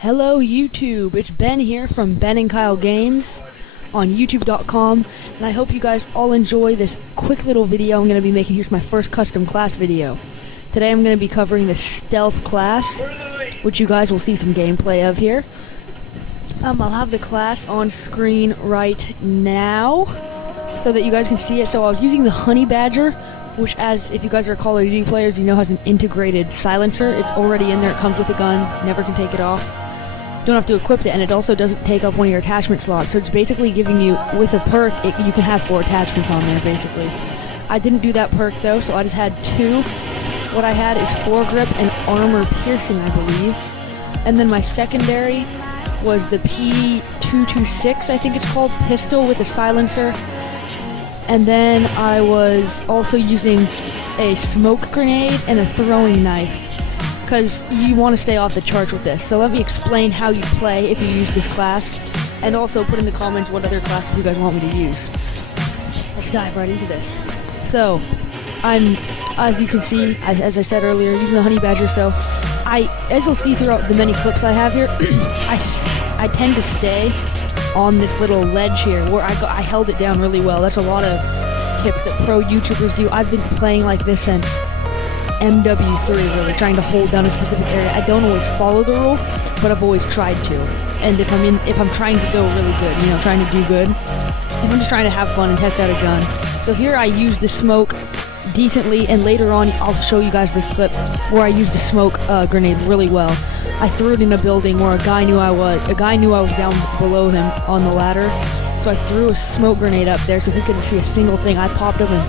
Hello YouTube, it's Ben here from Ben and Kyle Games on youtube.com, and I hope you guys all enjoy this quick little video I'm going to be making. Here's my first custom class video. Today I'm going to be covering the stealth class, which you guys will see some gameplay of here. I'll have the class on screen right now so that you guys can see it. So I was using the Honey Badger, which, as if you guys are Call of Duty players, you know has an integrated silencer. It's already in there, it comes with a gun, never can take it off. Don't have to equip it, and it also doesn't take up one of your attachment slots. So it's basically giving you, with a perk, you can have 4 attachments on there, basically. I didn't do that perk, though, so I just had 2. What I had is foregrip and armor piercing, I believe. And then my secondary was the P226, I think it's called, pistol with a silencer. And then I was also using a smoke grenade and a throwing knife, because you want to stay off the charts with this. So let me explain how you play if you use this class, and also put in the comments what other classes you guys want me to use. Let's dive right into this. So, I'm, as you can see, as I said earlier, using the Honey Badger. So, as you'll see throughout the many clips I have here, I tend to stay on this little ledge here, where I held it down really well. That's a lot of tips that pro YouTubers do. I've been playing like this since MW3, really, trying to hold down a specific area. I don't always follow the rule, but I've always tried to. And if I'm trying to go really good, you know, trying to do good, if I'm just trying to have fun and test out a gun. So here I used the smoke decently, and later on I'll show you guys the clip where I used the smoke grenade really well. I threw it in a building where a guy knew I was down below him on the ladder. So I threw a smoke grenade up there so he couldn't see a single thing. I popped up, and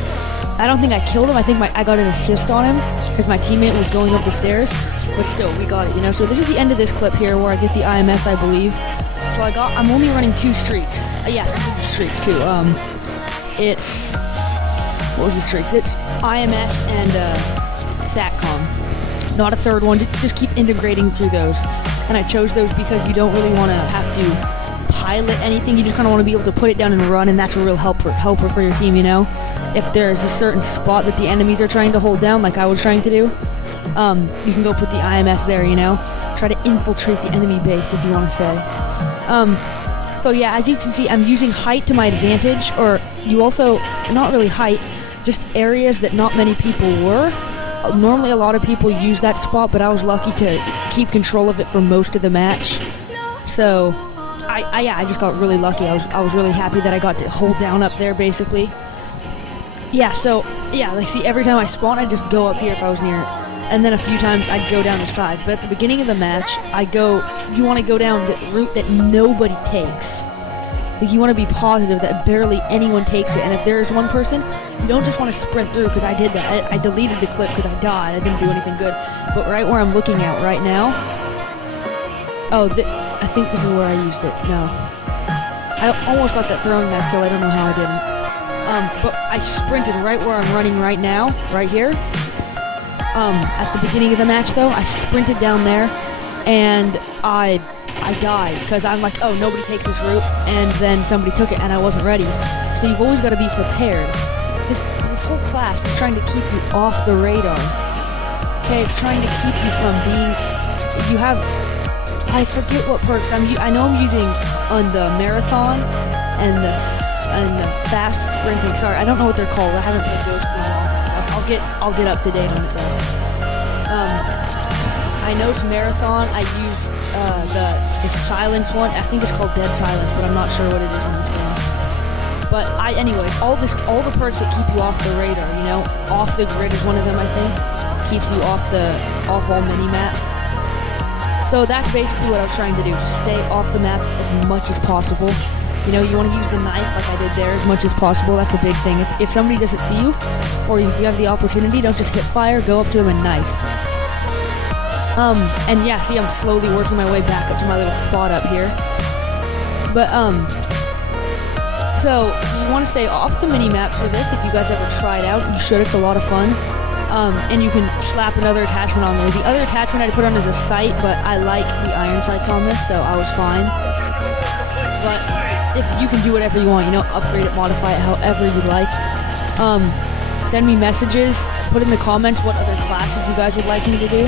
I don't think I killed him. I think I got an assist on him because my teammate was going up the stairs. But still, we got it, you know. So this is the end of this clip here where I get the IMS, I believe. So I'm only running 2 streaks. Yeah, 2 streaks too. What was the streaks? It's IMS and SATCOM. Not a third one. Just keep integrating through those. And I chose those because you don't really want to have to pilot anything. You just kind of want to be able to put it down and run, and that's a real helper for your team, you know. If there's a certain spot that the enemies are trying to hold down, like I was trying to do, you can go put the IMS there, you know. Try to infiltrate the enemy base, if you want to say. So yeah, as you can see, I'm using height to my advantage, or you also, not really height, just areas that not many people were. Normally a lot of people use that spot, but I was lucky to keep control of it for most of the match. So, I just got really lucky. I was really happy that I got to hold down up there, basically. Yeah, so, yeah, like, see, every time I spawn, I'd just go up here if I was near it. And then a few times, I'd go down the sides. But at the beginning of the match, you want to go down the route that nobody takes. Like, you want to be positive that barely anyone takes it. And if there's one person, you don't just want to sprint through, because I did that. I deleted the clip because I died. I didn't do anything good. But right where I'm looking at right now, I think this is where I used it. No. I almost got that throwing knife kill. I don't know how I didn't. But I sprinted right where I'm running right now, right here. At the beginning of the match, though, I sprinted down there, and I died, because I'm like, oh, nobody takes this route, and then somebody took it, and I wasn't ready. So you've always got to be prepared. This whole class is trying to keep you off the radar. Okay, it's trying to keep you from being, I forget what perks, I know I'm using on the marathon, and the fast sprinting. Sorry, I don't know what they're called. I haven't played those too long. I'll get up to date on it though. I know it's marathon. I use the silence one. I think it's called dead silence, but I'm not sure what it is on this game. But anyways, all the perks that keep you off the radar, you know, off the grid is one of them. I think keeps you off all mini maps. So that's basically what I was trying to do. Just stay off the map as much as possible. You know, you want to use the knife like I did there as much as possible. That's a big thing. If somebody doesn't see you, or if you have the opportunity, don't just hit fire, go up to them and knife. And yeah, see, I'm slowly working my way back up to my little spot up here. But, so, you want to stay off the mini-maps for this. If you guys ever try it out, you should. It's a lot of fun. And you can slap another attachment on there. The other attachment I put on is a sight, but I like the iron sights on this, so I was fine. But if you can do whatever you want, you know, upgrade it, modify it, however you like. Send me messages, put in the comments what other classes you guys would like me to do,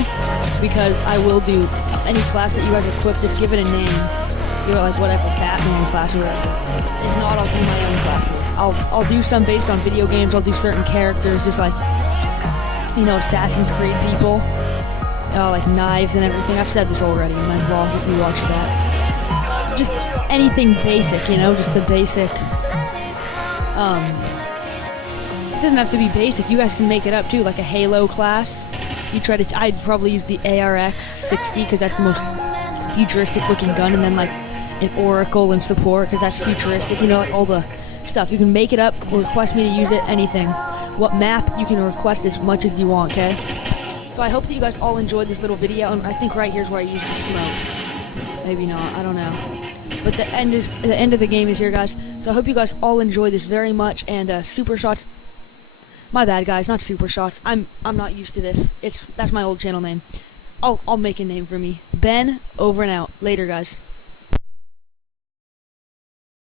because I will do any class that you guys equip, just give it a name. Give it like whatever, Batman class or whatever. If not, I'll do my own classes. I'll do some based on video games. I'll do certain characters, just like, you know, Assassin's Creed people. Like knives and everything. I've said this already in my vlog if you watch that. Just anything basic, you know, just the basic. It doesn't have to be basic. You guys can make it up too, like a Halo class. I'd probably use the ARX-60 because that's the most futuristic looking gun, and then like an Oracle and support because that's futuristic, you know, like all the stuff. You can make it up, request me to use it, anything. What map, you can request as much as you want, okay? So I hope that you guys all enjoyed this little video, and I think right here's where I use the smoke. Maybe not, I don't know. But the end of the game is here, guys. So I hope you guys all enjoy this very much, and Super Shots. My bad, guys, not Super Shots. I'm not used to this. That's my old channel name. I'll make a name for me. Ben, over and out. Later, guys.